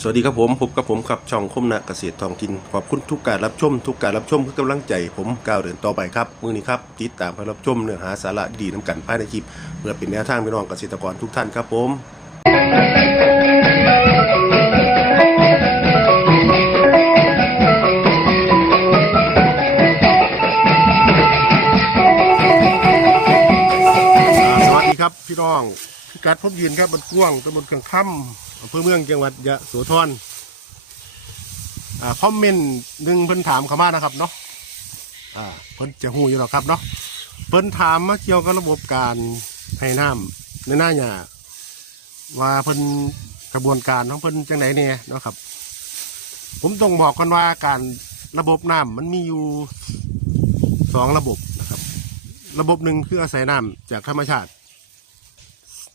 สวัสดีครับผมพบกับผมครับช่องคมนาเกษตรทองกินขอบคุณทุกการรับชม ทุกการรับชมเพื่อกำลังใจผมก้าวเดินต่อไปครับมื่อนี้ครับติดตามไปรับชมเนื้อหาสาระดีน้ำกันภายในคลิปเพื่อเป็นแนวทางพี่น้องเกษตรกรทุกท่านครับผมสวัสดีครับพี่น้อง พิกัดพบยืนครับบนกว้างตำบลเคืองค่ำอำเภอเมืองจังหวัดยะโสธรอ่าคอมเมนต์หนึ่งเพิ่นถามเข้ามานะครับเนาะอ่าเพิ่นจะหูอยู่หรอกครับเนาะเพิ่นถามมาเกี่ยวกับระบบการให้น้ำในหน้าหญ้าว่าเพิ่นกระบวนการของเพิ่นจังไหนเนี่ยเนาะครับ ผมต้องบอกกันว่าการระบบน้ำมันมีอยู่สองระบบนะครับ ระบบหนึ่งคืออาศัยน้ำจากธรรมชาติ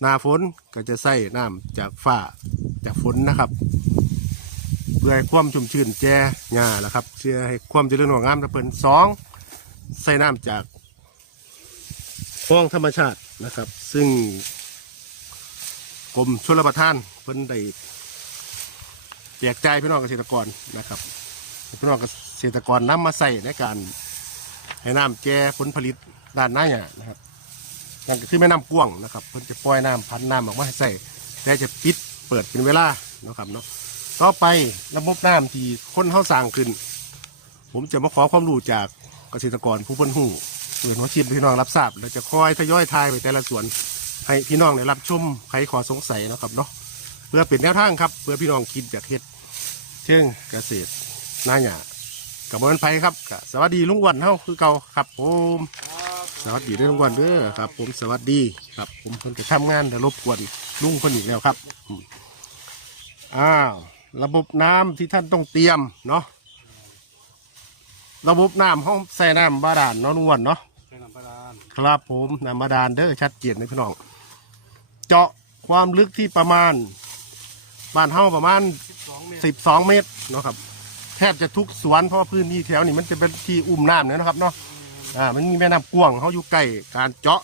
หนาฝนก็จะใส่น้ำจากฟ้าจากฝนนะครับ เพื่อให้ความชุ่มชื้นแก่หญ้าละครับเพื่อให้ความเจริญงอกงามและเพิ่นสองใส่น้ำจากคลองธรรมชาตินะครับ ซึ่งกรมชลประทานเพิ่นได้แจกจ่ายพี่น้องเกษตรกรนะครับพี่น้องเกษตรกรนำมาใส่ในการให้น้ำแก่ผลผลิตด้านหน้าหยานะครับ นั่นก็คือแม่น้ำกว้างนะครับเพิ่นจะปล่อยน้ำพันน้ำออกมาให้ใส่แต่จะปิดเปิดเป็นเวลานะครับเนาะต่อไประบบน้ำที่คนเขาสร้างขึ้น ผมจะมาขอความรู้จากเกษตรกรผู้เพิ่นหูเพื่อนหัวชิมพี่น้องรับทราบแล้วจะคอยทยอยทายไปแต่ละส่วนให้พี่น้องได้รับชมใครขอสงสัยนะครับเนาะเพื่อเป็นแนวทางครับเพื่อพี่น้องคิดจากเฮ็ดเชิงเกษตรหน้าหยากับมันไผครับก็สวัสดีลุงวันเฮาคือเก่าครับผม สวัสดีเด้อลุงอ้วันเด้อครับ ผมสวัสดีครับ ผมเพิ่นจะทำงานแต่รบกวนลุงเพิ่นอีกแล้วครับอืมอ้าวระบบน้ำที่ท่านต้องเตรียมเนาะระบบน้ำห้องใส่น้ำบาดาลเนาะลุงอ้วันเนาะใช้น้ำปลาดานครับผมน้ำบาดาลเด้อชัดเจนเลยพี่น้อง เจาะความลึกที่ประมาณบ้านเฮาประมาณ12เมตรสิบสองเมตรเนาะครับ แทบจะทุกสวนเพราะว่าพื้นที่แถวนี้มันจะเป็นที่อุ้มน้ำเนี่ยนะครับเนาะ อ่ามันมีแม่น้ำกว้างเขาอยู่ใกล้การเจาะ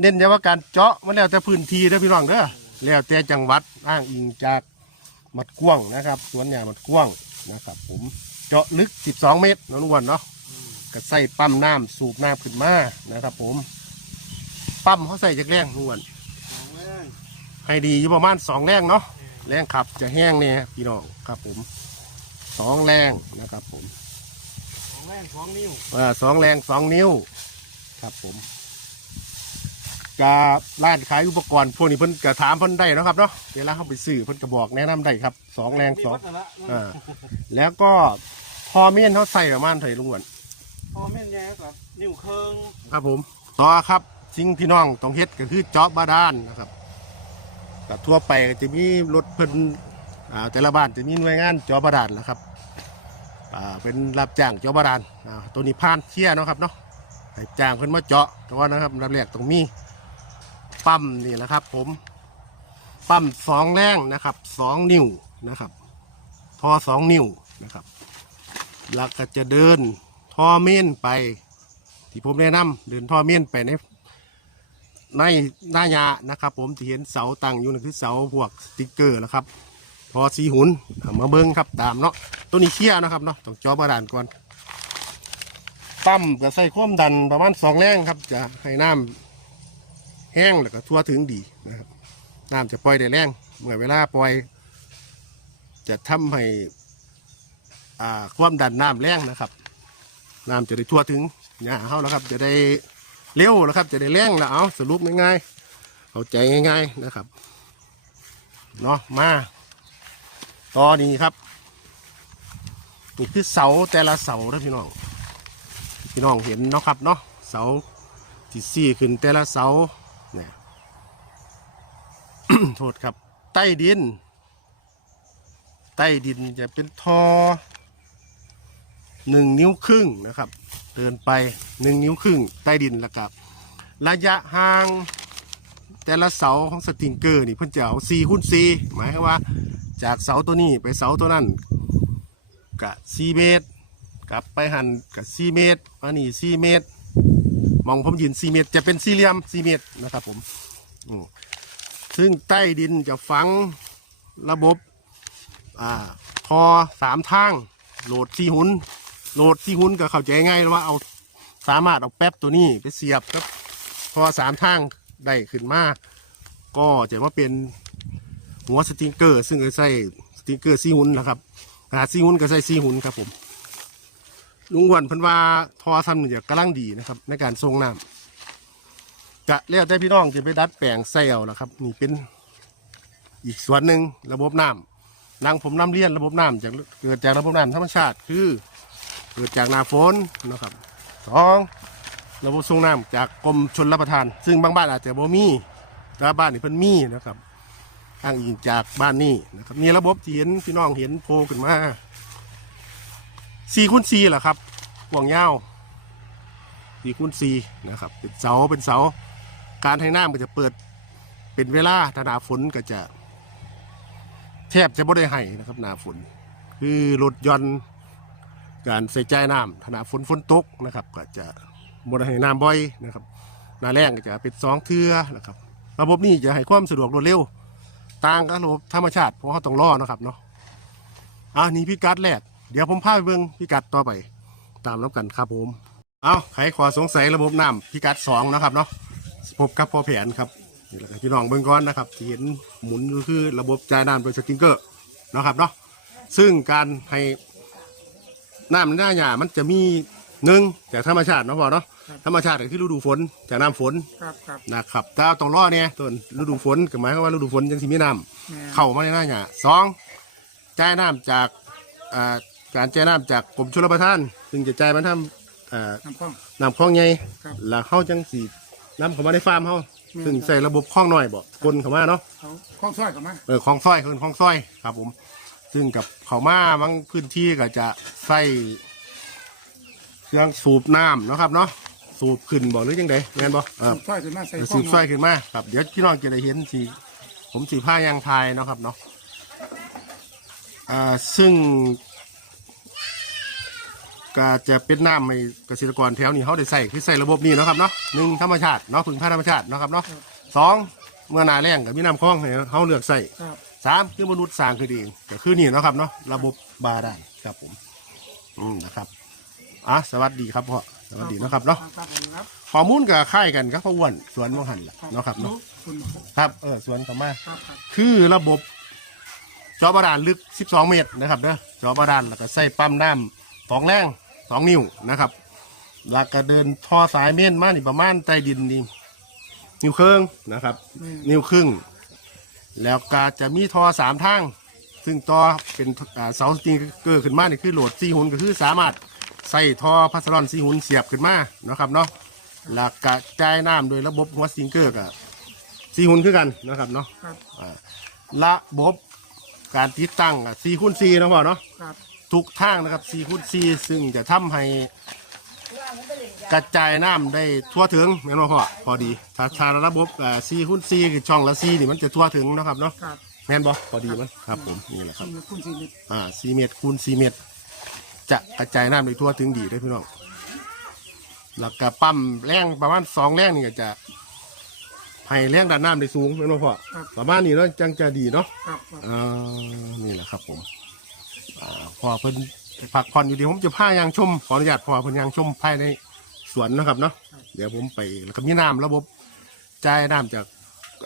เน้นย้ำว่าการเจาะมันแล้วแต่พื้นที่เด้อพี่น้องเด้อแล้วแต่จังหวัดอ้างอิงจากมัดกว้างนะครับสวนหญ้ามัดกว้างนะครับ ผมเจาะลึก 12 เมตรนาะลุงวันเนาะก็ใส่ปั๊มน้ำสูบน้ำขึ้นมานะครับ ผม ปั๊มเขาใส่จากแรงลุงวันสองแรงให้ดีอยู่ประมาณสองแรงเนาะแรงขับจะแห้งเนี่ยพี่น้องครับผมสองแรงนะครับผม แรงสองนิ้วอ่าสองแรงสองนิ้ว ครับผมการ้านขายอุปกรณ์พวกนี้เพิ่นกะถามเพิ่นได้เนาะครับเนาะเวลาเขาไปซื้อเพิ่นก็บอกแนะนำได้ครับสองแรงสองมีวัฒนะอ่าแล้วก็พอเมียนเขาใส่ประมาณเท่าไหร่ลุงหวน พอแม่นแย่กับนิ้วเคิงครับผมต่อครับสิ่งพี่น้องต้องเฮ็ดก็คือเจาะบาดาลนะครับกับทั่วไปก็จะมีรถเพิ่นอ่าแต่ละบ้านจะมีหน่วยงานเจาะบาดาลนะครับอ่า เป็นรับจ้างเจาะบาดาลตัวนี้ผ่านเชี่ยเนาะครับเนาะจ้างเพิ่นมาเจาะแต่ว่านะครับรับแรกต้องมีปั๊มนี่แหละครับ ผมปั๊มสองแรงนะครับสองนิ้วนะครับทอสองนิ้วนะครับแล้วก็จะเดินท่อเมนไป ที่ผมแนะนำเดินท่อเมีนไปในในหน้ายานะครับ ผมจะเห็นเสาตั้งอยู่นั่นคือเสาพวกสติ๊กเกอร์นะครับ พอสีหุนมาเบิ้งครับตามเนาะตัวนี้เชี่ยนะครับเนาะต้องจอบาดานก่อนปั๊มก็ใส่ความดันประมาณสองแรงครับ จะให้น้ำแห้งแล้วก็ทั่วถึงดีนะครับน้ำจะปล่อยได้แรงเมื่อเวลาปล่อย จะทำให้อ่าความดันน้ำแรงนะครับน้ำจะได้ทั่วถึงหญ้าเขาแล้วครับ จะได้เร็วแล้วครับ จะได้แรงแล้วเอาสรุปง่ายๆเข้าใจง่าย ๆนะครับเนาะมา ตอนนี้ครับ นี่คือเสาแต่ละเสานะพี่น้อง พี่น้องเห็นเนาะครับเนาะเสาที่สี่ขึ้นแต่ละเสาเนี่ยโทษครับ ใต้ดิน ใต้ดินจะเป็นทอหนึ่งนิ้วครึ่งนะครับ เดินไปหนึ่งนิ้วครึ่ง ใต้ดินแล้วครับ ระยะห่างแต่ละเสาของสติงเกอร์นี่เพิ่นจะเอาสี่คูณสี่หมายความว่า จากเสาตัวนี้ไปเสาตัวนั้นกะสี่เมตร กลับไปหันกะสี่เมตรอันนี้สี่เมตร มองผมยืนสี่เมตร จะเป็นสี่เหลี่ยมสี่เมตรนะครับผมซึ่งใต้ดินจะฝังระบบอ่าทอสามทางโหลดซีหุนโหลดซีหุนก็เข้าใจง่ายว่าเอาสามารถเอาแป๊บตัวนี้ไปเสียบครับทอสามทางได้ขึ้นมาก็จะมาเป็น หัวสติงเกอร์ ซึ่งก็ใส่สติงเกอร์ซีหุ่นนะครับขนาดซีหุ่นก็ใส่ซีหุ่นครับผมลุงอ้วันเพิ่นว่าทอทำเนี่ยกำลังดีนะครับ ในการทรงน้ำจะแล้วแต่พี่น้องจะไปดัดแปลงใส่เอาละครับ นี่เป็นอีกส่วนหนึ่งระบบน้ำนางผมน้ำเลี้ยนระบบน้ำจากเกิดจากระบบน้ำธรรมชาติคือเกิดจากหนาฝนนะครับสองระบบทรงน้ำจากกรมชนรับประทาน ซึ่งบางบ้านอาจจะบ่มีแต่บ้านนี่เพิ่นมีนะครับ อ้างอิงจากบ้านนี้นะครับนี่ระบบที่เห็นพี่น้องเห็นโผล่ขึ้นมาสี่คูณสี่แหละครับห่วงยาวสี่คูณสี่นะครับเป็นเสาเป็นเสา การให้น้ำก็จะเปิดเป็นเวลาถ้าหนาฝนก็จะแทบจะบ่ได้ให้นะครับหนาฝน คือลดย่อนการใส่ใจน้ำถ้าหนาฝนฝนตกนะครับ ก็จะบ่ได้ให้น้ำบ่อยนะครับหนาแรงก็จะเป็นสองเทือนะครับ ระบบนี้จะให้ความสะดวกรวดเร็ว ต่างกับระบบธรรมชาติเพราะเขาต้องรอนะครับเนาะอะนี่พิกัดแรกเดี๋ยวผมพาไปเบิ่งพิกัดต่อไป ตามน้ำกันครับผมเอาใครขอสงสัยระบบน้ำพิกัดสองนะครับเนาะพบกับพอแผนครับนี่แหละครับพี่น้องเบิ่งก่อนนะครับที่เห็นหมุนก็คือระบบจ่ายน้ำโดยสปริงเกอร์นะครับเนาะซึ่งการให้น้ำหน้าหยามันจะมี หนึ่งจากธรรมชาติเนาะพอเนาะธรรมชาติก็คือฤดูฝนจากน้ำฝนครับครับนะครับถ้าต้องรอเนี่ยต้นฤดูฝนก็หมายความว่าฤดูฝนยังสิมีน้ำแม่เข้ามาในหน้าหยาสองจ่ายน้ำจากอ่าการจ่ายน้ำจากกรมชลประทาน ซึ่งจะจ่ายมันทำอ่า น้ำข้อง น้ำคลองใหญ่ครับแล้วเข้าจังสีน้ำเข้ามาในฟาร์มเขาม่น ซึ่งใส่ระบบคลองน้อยบ่กลเข้ามาเนาะเขาข้องซ้อยกับมาเออคลองซ้อยคือคลองซ้อยครับผม ซึ่งกับเขามาบางพื้นที่ก็จะใส่ เครื่องสูบน้ำเนาะครับเนาะสูบขึ้นบ่หรือยังไงแม่นบ่อ่า สูบซ้อยขึ้นมาใส่ข้สืองบสร้อยขึ้นมาครับ เดี๋ยวพี่น้องจะได้เห็นสีผมสีผ้ายางไทยเนาะครับเนาะอ่าซึ่งก็จะเป็นน้ำให้เกษตรกรแถวนี้เขาได้ใส่คือใส่ระบบนี้เนาะครับเนาะหนึ่งธรรมชาติเนาะพึ่งผ้าธรรมชาติเนาะครับเนาะสองเมื่อหนาแรงกับมีน้ำคลองให้เขาเลือกใส่ครับสามคือมนุษย์สร้างขึ้นเองก็คือนี่เนาะครับเนาะระบบบาดาลครับผมอืมนะครับ อะสวัสดีครับพ่อสวัสดีเนาะครับเนาะครับผมครับข้อมูลกับค่ายกันครับพ่ออ้วนสวนมองหันล่ะเนาะครับเนาะคุณครับเออสวนเขามา ครับครับคือระบบเจอบาดาลลึก 12 เมตรนะครับเด้อเจอบาดาลแล้วก็ใส่ปั๊มน้ำสองแรงสองนิ้วนะครับแล้วก็เดินท่อสายเม่นมานี่ประมาณใต้ดินนี่นิ้วครึ่งนะครับแม่นิ้วครึ่ง แล้วก็จะมีท่อสามทาง ซึ่งต่อเป็นอ่าเสาสติงเกอร์ขึ้นมานี่คือโหลดซีหุนก็คือสามารถ ใส่ท่อพัสลอนซีหุนเสียบขึ้นมานะครับเนาะแล้วก็จ่ายน้ำโดยระบบหัวสติงเกอร์กับซีหุนคือกันนะครับเนาะครับระบบการติดตั้งสี่คูณสี่นะพ่อเนาะ ครับ ทุกทางนะครับสี่คูณสี่ซึ่งจะทำให้กระจายน้ำได้ทั่วถึงแม่นบ่พ่อพอดี ถ้าถ้าระบบสี่คูณสี่คือช่องละสี่นี่มันจะทั่วถึงนะครับเนาะครับแม่นบ่พอดีมั้ยครับผมนี่แหละครับคุณคุณสิริอ่าสี่เมตรคูณสี่เมตร จะกระจายน้ำได้ทั่วถึงดีได้อพี่น้องแล้วก็ปั๊มแรงประมาณสองแรงนี่ก็จะให้แรงดันน้ำได้สูงแม่นบ่พ่อครับ ประมาณนี้เนาะจังจะดีเนาะครับครับอ่านี่แหละครับผมอ่าพอเพิ่นพักผ่อนอยู่ดีผมจะพายางชมขออนุญาตพอเพิ่นยางชมภายในสวนนะครับเนาะเดี๋ยวผมไปแล้วก็มีน้ำระบบจ่ายน้ำจาก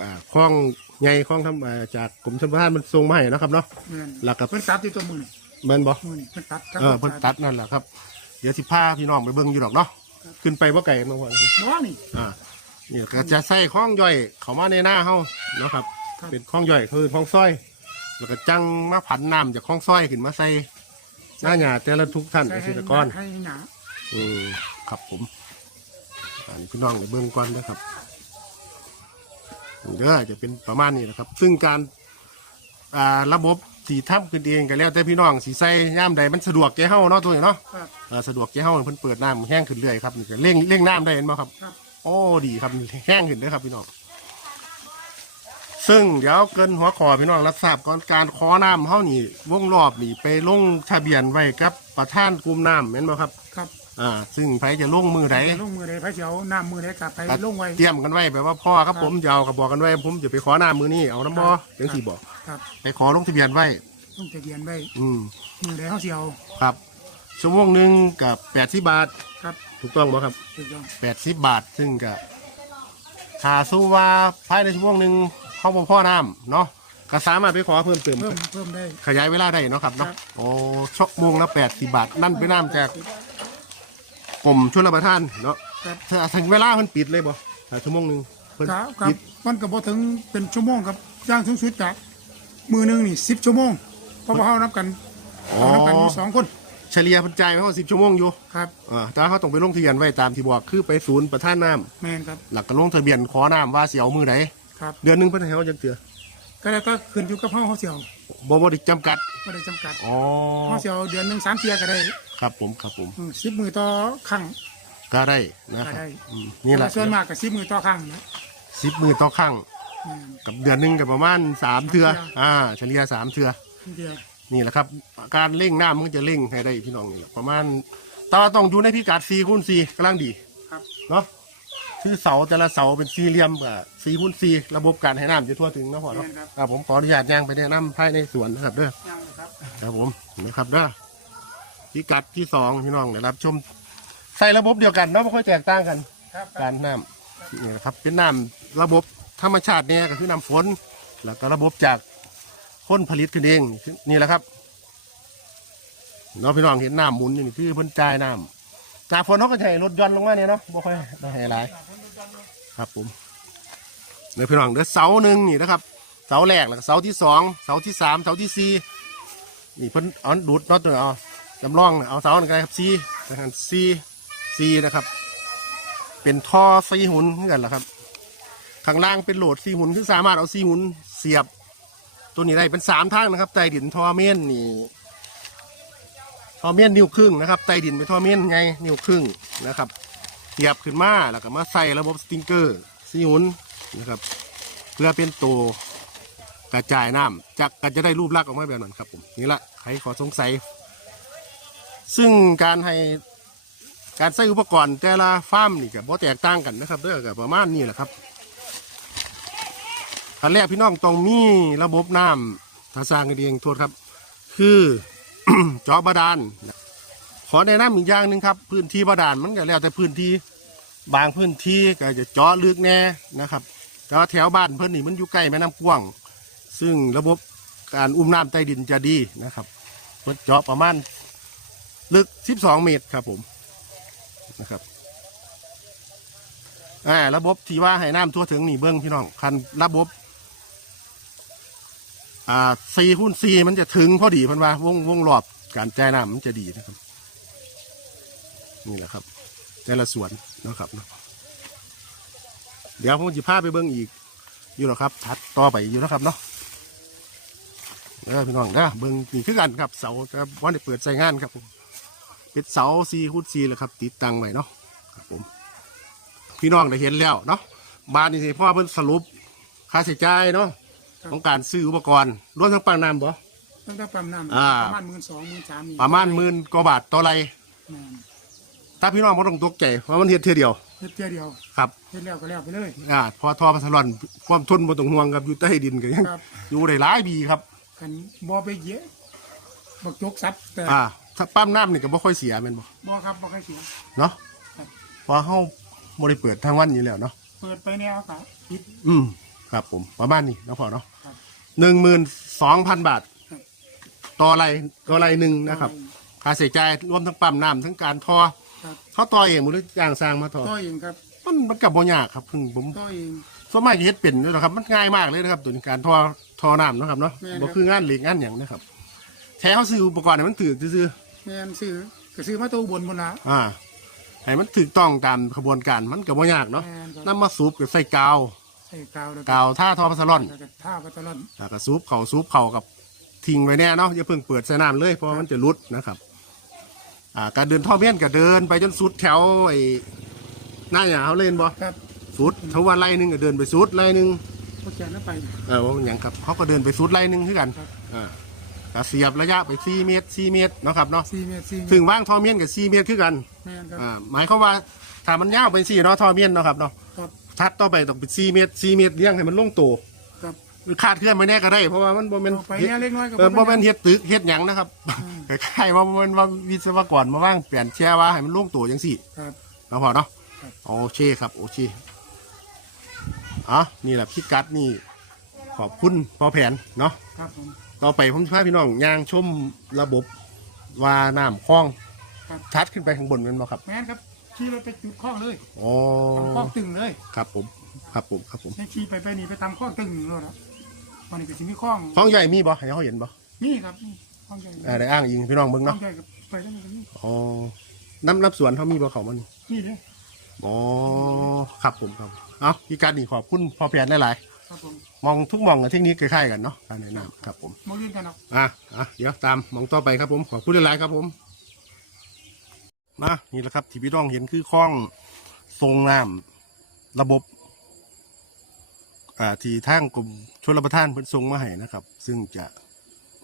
อ่าคลองใหญ่คลองทำอ่าจากกรมชลประทานมันส่งมาให้นะครับเนาะ แม่นแล้วก็เพิ่นตัดที่ตัวมือนี่ แม่นบ่มือนี่เพิ่นตัดครับเออเพิ่นตัดนั่นแหละครับ เดี๋ยวสิพาพี่น้องไปเบิ่งอยู่ดอกเนาะขึ้นไปว่าไก่มาว่าน้องนี่ อ่านี่ก็จะใส่คลองย่อย เข้ามาในหน้าเฮาเนาะครับ ครับ เป็นคลองย่อยคือคลองซ้อย แล้วก็จังมาผันน้ำจากคลองซ้อยขึ้นมาใส่หน้าหยาแต่ละทุกท่านเกใส่ษให้ตรกร ให้หนาอืมครับผมอันนี้พี่น้องไปเบิ่งก่อนนะครับนี่เด้อจะเป็นประมาณนี้นะครับ ซึ่งการอ่าระบบ สีทับขึ้นเองก็แล้วแต่พี่น้องสีใส่ย่ามใดมันสะดวกแก่เฮาเนาะตัวนี้เนาะครับอ่าสะดวกแก่เฮาเพิ่นเปิดน้ำแห้งขึ้นเรื่อยครับนี่ก็เร่งเร่งน้ำได้เห็นบ่ครับ ครับ โอ้ดีครับนี่แห้งขึ้นเด้อครับพี่น้อง ซึ่งเดี๋ยวเกินหัวขอพี่น้องรับทราบก่อนการขอน้ำเฮานี่วงรอบนี่ไปลงทะเบียนไว้กับประธานกลุ่มน้ำเห็นบ่ครับครับ อ่าซึ่งไผจะลงมือไหนลงมือใดพระเจ้าน้ำมือใดกลับไปลงไว้ เตรียมกันไว้แบบว่าพ่อครับผมจะเอากับบอกกันไว้ผมจะไปขอน้ำมือนี่เอาน้ำบ่จังสี่บอกครับ ไปขอลงทะเบียนไว้ต้องทะเบียนไว้ อืมมือใดเขาเสียวครับ ชั่วโมงหนึ่งกับแปดสิบบาทครับ ถูกต้องไหมครับถูกต้องแปดสิบบาทซึ่งก็ถ้าสู้ว่าภายในชั่วโมงหนึ่งเข้าบ่พ่อน้ำเนาะก็สามารถไปขอเพิ่มเติมเพิ่มเพิ่มได้ขยายเวลาได้เนาะครับเนาะครับโอ้ชั่วโมงละแปดสิบบาทนั่นเป็นน้ำจาก กรมชลประทานเนาะครับ ถ้าถึงเวลาเพิ่นปิดเลยบ่ถ้าชั่วโมงหนึ่งเพิ่นครับครับปิดมันก็บ่ถึงเป็นชั่วโมงครับย่างสูงสุดกะมือหนึงนี่สิบชั่วโมงเพราะว่าเขานับกันอ๋อเขานับกันอยู่สองคนเฉลี่ยเพิ่นจ่ายมาสิบชั่วโมงอยู่ครับอ่าแต่เขาต้องไปลงทะเบียนไว้ตามที่บอกคือไปศูนย์ประทานน้ำแมนครับหลักก็ลงทะเบียนขอน้ำว่าสิเอามือไหนครับ เดือนหนึงเพิ่นให้เขาจักเทื่อก็แล้วก็ขึ้นอยู่กับเขาเขาเสียวบ่บ่ได้จำกัด ไม่ได้จำกัดอ๋อเขาเสียวเดือนหนึ่งสามเทียก็ได้ครับผมครับผมสิบมือต่อครั้งก็ได้นะคก็รับได้อืมนี่แหละแต่ส่วนมากกับสิบมือต่อครั้งนะสิบมือต่อครั้งแม่นกับเดือนหนึงกับประมาณสามเทื่อสามเทื่ออ่าเฉลี่ยสามเทื่อเดียวนี่แหละครับ การเร่งน้ำมันก็จะเร่งให้ได้พี่น้องนี่แหละประมาณแตว่าต้องอยู่ในพิกัด4คูณ4กำลังดีครับเนาะ คือเสาแต่ละเสาเป็นสี่เหลี่ยมกับ4คูณ4ระบบการให้น้ำจะทั่วถึงนะพ่อเนาะแม่นครับอ่าผมขออนุญาตย่างไปแนะนำภายในสวนนะครับเด้อยังนะครับครับผมนะครับเด้อพิกัดที่สองพี่น้องได้รับชมใส่ระบบเดียวกันเนาะไม่ค่อยแตกต่างกันครับการน้ำนี่นะครับเป็นน้ำระบบธรรมชาติเนี่ยก็คือน้ำฝน แล้วก็ระบบจากคนผลิตขึ้นเองนี่แหละครับเนาะพี่น้องเห็นน้ำหมุนอยู่นี่คือเพิ่นจ่ายน้ำ จากฝนเขาก็จะให้ลดย่อนลงมาเนี่ยเนาะบ่ค่อยได้ให้หลายครับผมเดี๋ยวพี่น้องเดี๋ยวเสาหนึ่งนี่นะครับเสาแรกแล้วก็เสาที่สองเสาที่สามเสาที่สี่นี่เพิ่นเอาดูดน็อตตัวเอาจำลองเอาเสาหนึ่งกันครับสี่นะครับสี่สี่นะครับ เป็นท่อซีหุ่นเหมือนกันแหละครับข้างล่างเป็นโหลดซีหุ่นคือสามารถเอาซีหุ่นเสียบ ตัวนี้ได้เป็นสามทางนะครับไตดินท่อเม่นนี่ ทอเมนนิ้วครึ่งนะครับไตดินเป็นท่อเมนไงนิ้วครึ่งนะครับเสียบขึ้นมาแล้วก็มาใส่ระบบสติงเกอร์ซีหุนนะครับ เพื่อเป็นตัวกระจายน้ำจากก็จะได้รูปลักษณ์ออกมาแบบนั้นครับผมนี่แหละใครขอสงสัย ซึ่งการให้การใช้อุปกรณ์แต่ละฟาร์มนี่กับบ่แตกต่างกันนะครับเด้อกับประมาณนี้แหละครับขั้นแรกพี่น้องต้องมีระบบน้ำถ้าสร้างกันเองโทษครับ คือ เจาะบาดาลขอแนะนำอีกอย่างหนึ่งครับ พื้นที่บาดาลมันก็แล้วแต่พื้นที่บางพื้นที่ก็จะเจาะลึกแน่นะครับ แต่ว่าแถวบ้านเพิ่นนี่มันอยู่ใกล้แม่น้ำกว้าง ซึ่งระบบการอุ้มน้ำใต้ดินจะดีนะครับเพิ่นเจาะประมาณลึก 12 เมตรครับผมนะครับอ่าระบบที่ว่าให้น้ำทั่วถึงนี่เบิ้องพี่น้องคันระบบ อ่าซีคูณซีมันจะถึงพอดีพันว่าวงวงรอบการแจ่ายน้ำมันจะดีนะครับ นี่แหละครับ แต่ละสวนเนาะครับเนะเดี๋ยวผมจะพาไปเบิ้งอีก อยู่หรอครับถัดต่อไปอยู่นะครับเนาะเด้อพี่น้องนะเบิ้งนี่คือกันครับเสาจะวันได้เปิดใช้งานครับผมเป็นเสาซีคูณซีแหละครับ ติดตั้งไว้เนาะครับผม พี่น้องได้เห็นแล้วเนาะบ้านนี่สิพ่อเพิ่นสรุปค่าใช้จ่ายเนาะ ของการซื้ออุปกรณ์รวมทั้งปังน้ำบ่ ตั้งแต่ปั๊มน้อ่าำประมาณหมื่นสองหมื่นสามนี่ประมาณหมื่นกว่าบาทต่อไรแม่นถ้าพี่น้องบ่ต้องตกใจเพราะมันเฮ็ดเทื่อเดียวเฮ็ดเทียเดียวครับเฮ็ดแล้วก็แล้วไปเลย อ่าพอทอพัสลอนความทนบ่ต้องห่วงครับอยู่ใต้ดินก็ยังครับ อยู่ได้หลายปีครับกันบ่ไปเยอะบักจกซับแต่อ่า ถ้าปั๊มน้ำนี่ก็บ่ค่อยเสียแม่นบ่บ่ครับบ่ค่อยเสีย เนาะครับ เพอเฮาบ่ได้เปิดทั้งวันอยู่แล้วเนาะเปิดไปแนวก็ปิดอืม ครับผมประมาณนี้เนาะพ่อเนาะครับหนึ่งหมื่นสองพันบาท ครับ ต่อไรต่อไรหนึ่งนะครับ ค่าใช้จ่ายรวมทั้งปั๊มน้ำทั้งการทอครับเขาต่อเองหมดหรือจ้างสร้างมาทอต่อเองครับมันมันกับบ่ยากครับเพิ่งผมต่อเองส่วนมากจะเฮ็ดเป็นด้วยนะครับ มันง่ายมากเลยนะครับตัวนี้การทอทอน้ำนะครับเนาะแม่นครับ บ่คืองานเหล็กงานอย่างนะครับแท้เขาซื้ออุปกรณ์ให้มันถือซื้อแม่นซื้อก็ซื้อมาตัวอุบนบนละ ๆอ่าให้มันถูกต้องตามขบวนการมันก็บ่ยากเนาะแม่นครับนำมาสูบกับใส่กาว ใส่กาวแล้วกาวท่าทอพัสลอนแล้วก็ท่าพัตลอนแล้วก็ซุปเขาซุปเขากับทิ้งไว้แน่เนาะอย่าเพิ่งเปิดใส่น้ำเลยเพราะว่ามันจะรุดนะครับอ่าการเดินท่อเมียนก็เดินไปจนสุดแถวไอ้หน้าอย่างเขาเล่นบ่ครับสุดเขาว่าไล่หนึงก็เดินไปสุดไล่หนึงพวกแกนั่นไปเออว่าอย่างครับเขาก็เดินไปสุดไล่หนึงคือกันครับอ่าก็เสียบระยะไป4เมตร4เมตรเนาะครับเนาะสี่เมตรสี่เมถึตงรว่างท่อเมียนกับ4เมตรคือกันแม่นครับอ่าหมายความว่าถ้ามันยาวเป็น4เนาะท่อเมียนเนาะครับเนาะครับ ทัดต่อไปต้องเป็น4เมตร4เมตรเลี้ยงให้มันลงตัวครับขาดเคลื่อนไปแน่ก็ได้ เพราะว่ามันบ่แม่นเอาไปเนี่ยเล็กน้อยก็เออบ่บ่แม่เป็นนเฮ็ดตึกเฮ็ดหยังนะครับคล้ายๆว่าบ่แมันว่าวิศวกรมาว่างเปลี่ยนแช่ว่าให้มันโล่งตัวจังซี่ ครับ แล้วพอเนาะครับ โอเคครับโอเคเอ๋อนี่แหละพี่กัดนี่ ขอบคุณพอแผนเนาะครับผม ต่อไปผมจะพาพี่น้องย่างชมระบบว่าน้ำคลองครับ ชัดขึ้นไปข้างบนแมันบ่ครับ แม่นครับ ขี่รถไปจุดข้องเลยอ๋อทำข้องตึงเลยครับผม ครับผมครับผมให้ขี่ไปไปนี่ไปตามข้องตึงเลยนะวันนี้ก็สิมีข้องคลองใหญ่มีบ่ให้เขาเห็นบ่นี่ครับนี่ข้องใหญ่อ่าได้อ้างอิงพี่น้องเบิ่งข้อเนาะงใหญ่ก็ไปได้มันก็นี่อ๋อน้ำน้ำสวนเขามีบ่เขามันนี่เลยอ๋อครับผมครับเอาพี่กัดนี่ขอบคุณพอแผนหลายๆครับผมมองทุกมองกับเทคนิคคล้ายๆกันเนาะการแนะนำครับผม มาเรียนกันเนาะ อะอะเดี๋ยวตามมองต่อไปครับผม ขอบคุณหลายๆครับผม มานี่แหละครับ ที่พี่ต้องเห็นคือคลองทรงน้ำระบบอ่าที่ทางกรมชลประทานเพิ่นส่งมาให้นะครับ ซึ่งจะ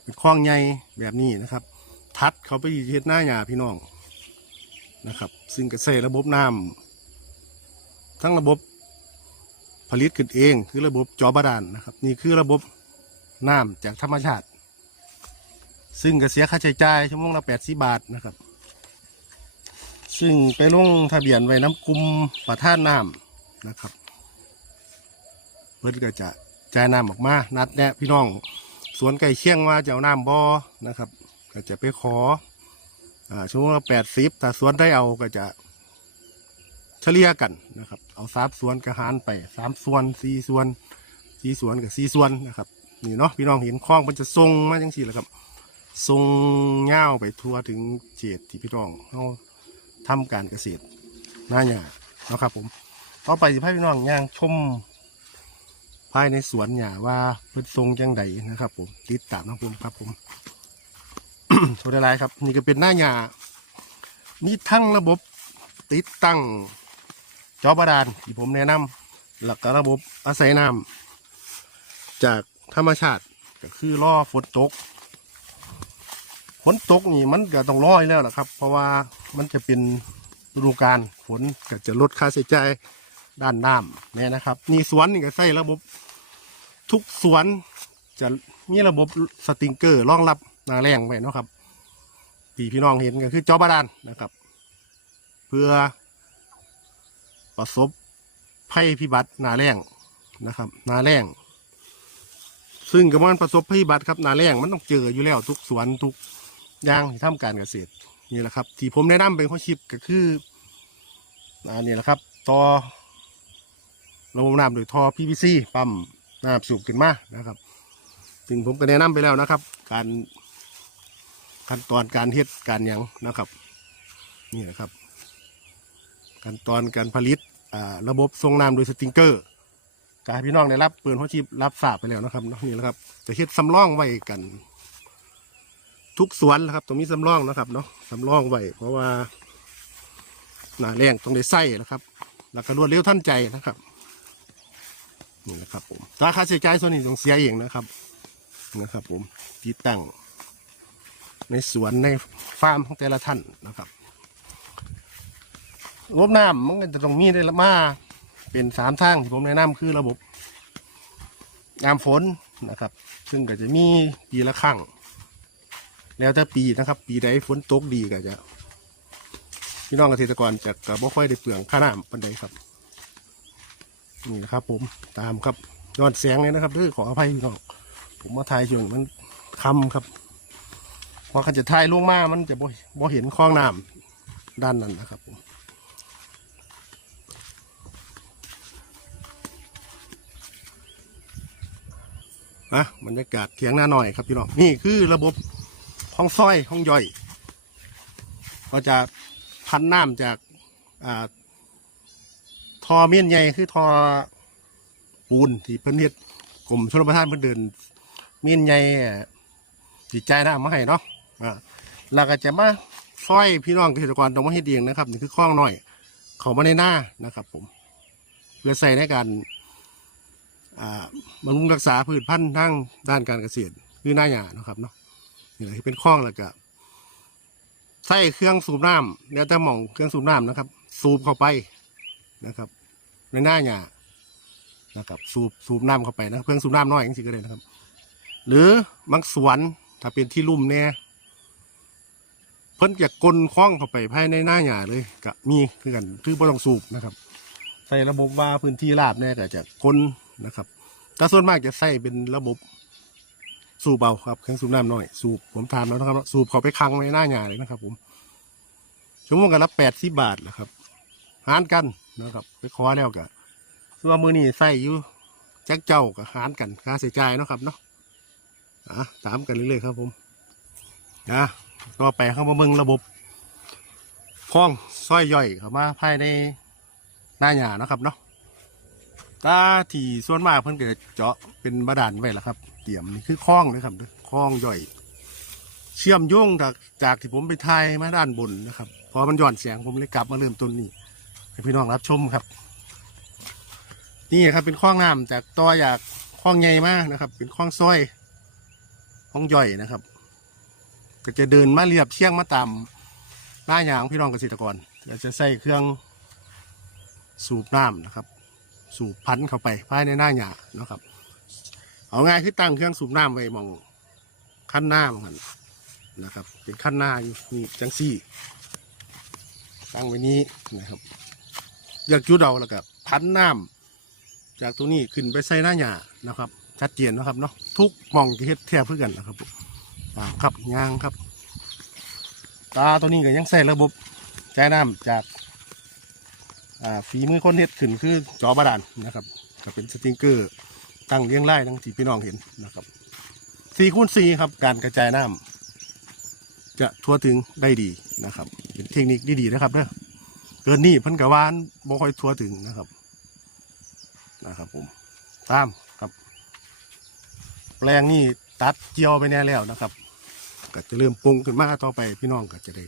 เป็นคลองใหญ่แบบนี้นะครับ ทัดเขาไปเฮ็ดหน้าหยาพี่น้องนะครับ ซึ่งก็ใส่ระบบน้ำทั้งระบบผลิตขึ้นเอง คือระบบจอบาดาลนะครับ นี่คือระบบน้ำจากธรรมชาติ ซึ่งก็เสียค่าใช้จ่ายชั่วโมงละแปดสิบาทนะครับ ซึ่งไปลงทะเบียนไว้น้ำกุมประท่านน้ำนะครับ เพื่นก็จะจ่ายน้ำออกมา นัดแนะพี่น้องสวนไก่เคียงว่าจะเอาน้ำบ่อนะครับ ก็จะไปขออ่าช่วงละแปดสิบแต่สวนได้เอาก็จะเฉลี่ยกันนะครับ เอาสามสวนกระหารไปสามส่วนสี่ส่วนสี่ส่วนกับสี่ส่วนนะครับนี่เนาะพี่น้องเห็นคลองมันจะทรงมาจังสี่แหละครับทรงเง่าไปทั่วถึงเจดที่พี่น้องเขา ทำการเกษตรหน้าหยาเนาะครับ ผมต่อไปสิพาพี่น้องย่างชมภายในสวนหญ้าว่าเพิ่นทรงจังใดนะครับ ผมติดตามนะผมครับผมโทษอะไรครับ นี่ก็เป็นหน้าหญ้ามีทั้งระบบติดตั้งจอบาดาลที่ผมแนะนำหลักระบบอาศัยน้ำจากธรรมชาติก็คือล่อฝนตก ฝนตกนี่มันก็ต้องรออยแล้วนะครับ เพราะว่ามันจะเป็นฤดูกาลฝนก็จะลดค่าใช้จ่ายด้านน้ำเนี่ยนะครับ นี่สวนนี่ก็ใส่ระบบ ทุกสวนจะมีระบบสติงเกอร์รองรับนาแรงไว้เนาะครับที่พี่น้องเห็นก็คือจอบาดาลนะครับ เพื่อประสบภัยพิบัตินาแรงนะครับนาแรงซึ่งกระบวนประสบภัยพิบัติครับนาแรงมันต้องเจออยู่แล้วทุกสวนทุก ยางที่ทำการเกษตรนี่แหละครับ ที่ผมแนะนำเป็นข้อชิปก็คืออันนี้แหละครับต่อระบบน้ำโดยท่อ PVC ปั๊มน้ำสูบขึ้นมานะครับซึ่งผมก็แนะนำไปแล้วนะครับ การขั้นตอนการเฮ็ดการยังนะครับ นี่แหละครับขั้นตอนการผลิตระบบส่งน้ำโดยสติงเกอร์การพี่น้องได้รับปืนหัวชีพรับทราบไปแล้วนะครับนี่แหละครับจะเฮ็ดสำรองไว้กัน ทุกสวนนะครับ ตรงนี้สำรองนะครับเนาะสำรองไว้เพราะว่าหนาแรงต้องได้ใส่นะครับ แล้วก็รวดเร็วทันใจนะครับนี่แหละครับผมราคาใช้จ่ายส่วนนี้ต้องเสียเองนะครับนะครับ ผมติดตั้ง ในสวนในฟาร์มของแต่ละท่านนะครับรบน้ำมันก็จะต้องมีได้ละมาเป็นสามทางที่ผมแนะนำคือระบบยามฝนนะครับ ซึ่งก็จะมีปีละครั้ง แล้วแต่ปีนะครับ ปีใดฝนตกดีก็จะ พี่น้องเกษตรกรจะก็บ่ค่อยได้เปลืองค่าน้ำปันใดครับ นี่นะครับ ผมตามครับยอดแสงเลยนะครับด้วยขออภัยพี่น้องผมมาถ่ายช่วงมันคำครับพอเขาจะถ่ายล่วงมามันจะบ่บ่เห็นคลองน้ำด้านนั้นนะครับผมนะบรรยากาศเถียงหน้าหน่อยครับพี่น้องนี่คือระบบ ห้องซ้อยห้องย่อย ก็จะพันน้ำจากอ่าทอเมียนใหญ่คือทอปูนที่เพิ่นเฮ็ดกรมชลประทานเพิ่นเดินเมียนใหญ่จิตใจน้ำมาให้เนาะอ่าแล้วก็จะมาซอยพี่น้องเกษตรกรต้องมาเฮ็ดเองนะครับนี่คือคลองหน้อย เขามาในหน้านะครับ ผม เพื่อใส่ในการบำรุงรักษาพืชพันธุ์ทางด้านการเกษตรคือหน้าหยาเนาะครับเนาะ นี่แหละที่เป็นคลองแล้วก็ใส่เครื่องสูบน้ำแล้วแต่หม่องเครื่องสูบน้ำนะครับ สูบเข้าไปนะครับ ในหน้าหยานะครับ สูบสูบน้ำเข้าไปนะเครื่องสูบน้ำน้อยอย่างสิก็ได้นะครับ หรือบางสวนถ้าเป็นที่ลุ่มเนี่ยเพิ่นจะกลนคล้องเข้าไปภายในหน้าหยาเลยก็มีคือกันคือบ่ต้องสูบนะครับ ใส่ระบบว่าพื้นที่ราบเนี่ยก็จะกลนนะครับแต่ส่วนมากจะใส่เป็นระบบ สูบเอาครับเครื่องสูบน้ำน้อยสูบผมทำแล้วนะครับสูบเขาไปคังไว้หน้าหยาเลยนะครับ ผมชั่วโมงกันละแปดสิบบาทนะครับหารกันนะครับ ไปขอแล้วก็ส่วนมือนี่ใส่อยู่แจ็คเจ้ากับหารกันค่าใช้จ่ายเนะครับเนาะอะตามกันเรื่อยๆครับ ผมนะก็ไปเข้ามาเมืองระบบคล้องสร้อยย่อยเข้ามาภายในหน้าหยานะครับเนาะ ตาที่ส่วนมากเพิ่นก็จะเจาะเป็นบาดาลไว้ล้วครับเตรียมนี่คือคล้องนะครับเด้อคล้องย่อย เชื่อมโยงจากจากที่ผมไปถ่ายมาด้านบนนะครับพอมันหย่อนเสียงผมเลยกลับมาเริ่มต้นนี่ให้พี่น้องรับชมครับ นี่ครับเป็นคล้องน้ำจากตัวอยากคล้องใหญ่มากนะครับ เป็นคล้องซอยคล้องย่อยนะครับ ก็จะเดินมาเรียบเชียงมาตามหน้าหยางพี่น้องเกษตรกรจะใส่เครื่องสูบน้ำนะครับ สูบพันเข้าไปภายในหน้าหยานะครับ เอาง่ายคือตั้งเครื่องสูบน้ำไว้มองขั้นหน้ามันกันนะครับ เป็นขั้นหน้าอยู่นี่จังซี่ ตั้งไว้นี้นะครับอยากจุดเอาแล้วก็พันน้ำจากตัวนี้ขึ้นไปใส่หน้าหยานะครับชัดเจนนะครับเนาะทุกมองที่เฮ็ดแทบเพื่อกันนะครับตามครับยางครับ ตาตัวนี้ก็ยังใส่ระบบจ่ายน้ำจาก ฝีมือคนเฮ็ดขึ้นคือจอบาดาลนะครับก็เป็นสติงเกอร์ตั้งเลี้ยงไร่ทั้งที่พี่น้องเห็นนะครับสี่คูณสี่ครับการกระจายน้ำจะทั่วถึงได้ดีนะครับ เป็นเทคนิคดีๆนะครับเด้อเกินนี่พันกะวานบ่ค่อยทั่วถึงนะครับนะครับผมตามครับ แปลงนี่ตัดเจียวไปแน่แล้วนะครับ ก็จะเริ่มปรุงขึ้นมาต่อไปพี่น้องก็จะได้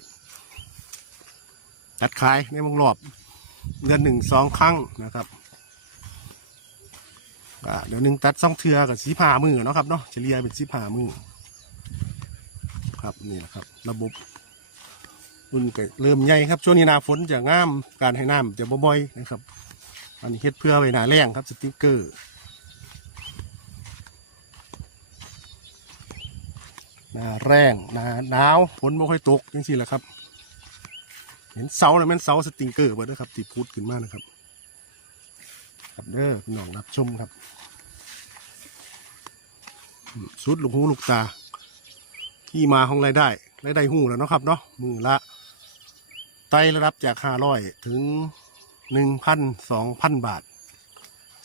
ตัดขายในวงรอบ เดือนหนึ่งสองครั้งนะครับเดี๋ยวหนึ่งตัดซองเทือกับสีผ่ามือเนาะครับเนาะเฉลี่ยเป็นสีผ่ามือครับนี่แหละครับ ระบบรุ่นก็เริ่มใหญ่ครับช่วงนี้หนาฝนจะงามการให้น้ำจะบ่อยๆนะครับ อันนี้เฮ็ดเพื่อไว้หนาแรงครับสติ๊กเกอร์หนาแรงหนาหนาวฝนบ่ค่อยตกจังซี่แหละครับ เห็นเสาเลยแมันเสาสติ๊กเกอร์เบิดนะครับที่พูดขึ้นมานะครับ ครับเด้อพี่น้องรับชมครับอืมสุดลูกหูลูกตา ที่มาของรายได้รายได้หูแล้วเนาะครับเนาะมือละไต่ระดับจากห้าร้อยถึงหนึ่งพันสองพันบาท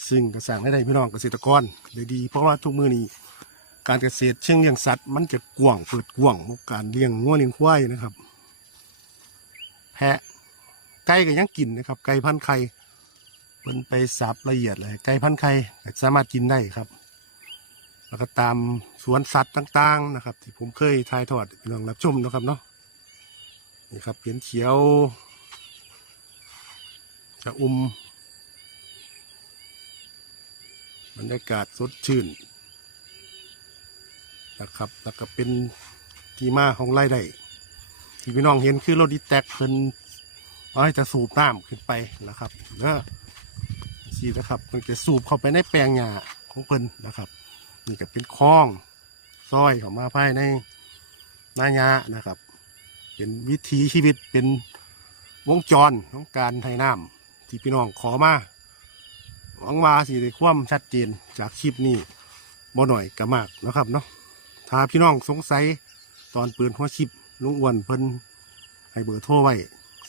ซึ่งกระสั่งรายได้พี่น้องเกษตรกรได้ดี เพราะว่าทุกมือนี้การเกษตรเชิงเลี้ยงสัตว์มันจะกว้างเปิดกว้างการเลี้ยงงัวเลี้ยงควายนะครับ แพะไก่ก็ยังกินนะครับ ไก่พันธุ์ไข่มันไปสับละเอียดเลยไก่พันธุ์ไข่สามารถกินได้ครับ แล้วก็ตามสวนสัตว์ต่างๆนะครับ ที่ผมเคยถ่ายทอดให้พี่องรับชมนะครับเนาะนี่ครับเขียนเขียวจะอุมบรรยากาศสดชื่นนะครับ แล้วก็เป็นที่มาของไร่ได้ ที่พี่น้องเห็นคือรถดิแทกเพิ่นเอาให้จะสูบน้ำขึ้นไปนะครับเด้อสีนะครับมันจะสูบเข้าไปในแปลงหญ้าของเพิ่นนะครับ นี่ก็เป็นคลองซอยข้ามาภายในหน้าหญ้านะครับ เป็นวิถีชีวิตเป็นวงจรของการไถน้ำที่พี่น้องขอมาหวังว่าสิได้ความชัดเจนจากคลิปนี้บ่หน่อยก็มากนะครับเนาะถ้าพี่น้องสงสัยตอนเปิดหัวคลิป ลุงอ้วนเพิ่นให้เบอร์โทรไว้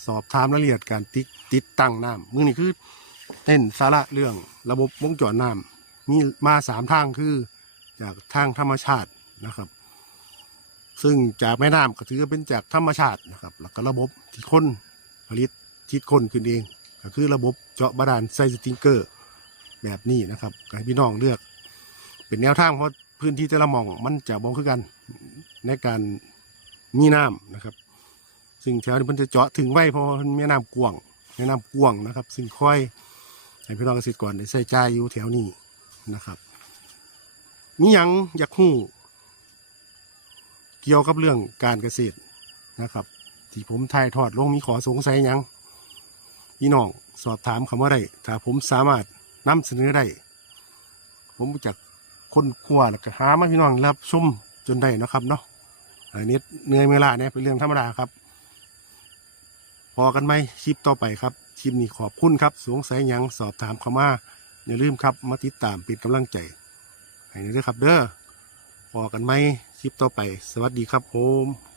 สอบถามรายละเอียดการติดติดตั้งน้ำมือนี่คือเต้นสาระเรื่องระบบวงจรน้ำมีมาสามทางคือจากทางธรรมชาตินะครับ ซึ่งจากแม่น้ำก็ถือว่าเป็นจากธรรมชาตินะครับ แล้วก็ระบบที่คนผลิตคิดคนขึ้นเอง ก็คือระบบเจาะบาดาลไซสติงเกอร์แบบนี้นะครับให้พี่น้องเลือก เป็นแนวทางเพราะพื้นที่แต่ละหมองมันจะบอกคือกันในการ มีน้ำนะครับ ซึ่งแถวนี้มันจะเจาะถึงไว้เพราะมันแม่น้ำกว้างแม่น้ำกว้างนะครับ ซึ่งค่อยให้พี่น้องเกษตรกรได้ใส่ใจอยู่แถวนี้นะครับ มีหยังอยากหู้ เกี่ยวกับเรื่องการเกษตรนะครับ ที่ผมถ่ายทอดลงมีขอสงสัยหยังพี่น้องสอบถามคำว่าได้ถ้าผมสามารถนำเสนอได้ผมจักคนกลัวแล้วก็หามาพี่น้องรับชมจนได้นะครับเนาะ อันนี้เหนื่อยเมื่อลาเนี่ยเป็นเรื่องธรรมดาครับ พอกันไหมคลิปต่อไปครับคลิปนี้ขอบคุณครับ สงสัยยังสอบถามเข้ามาอย่าลืมครับมาติดตามเป็นกำลังใจให้ด้วยครับ เด้อพอกันไหมคลิปต่อไป สวัสดีครับผม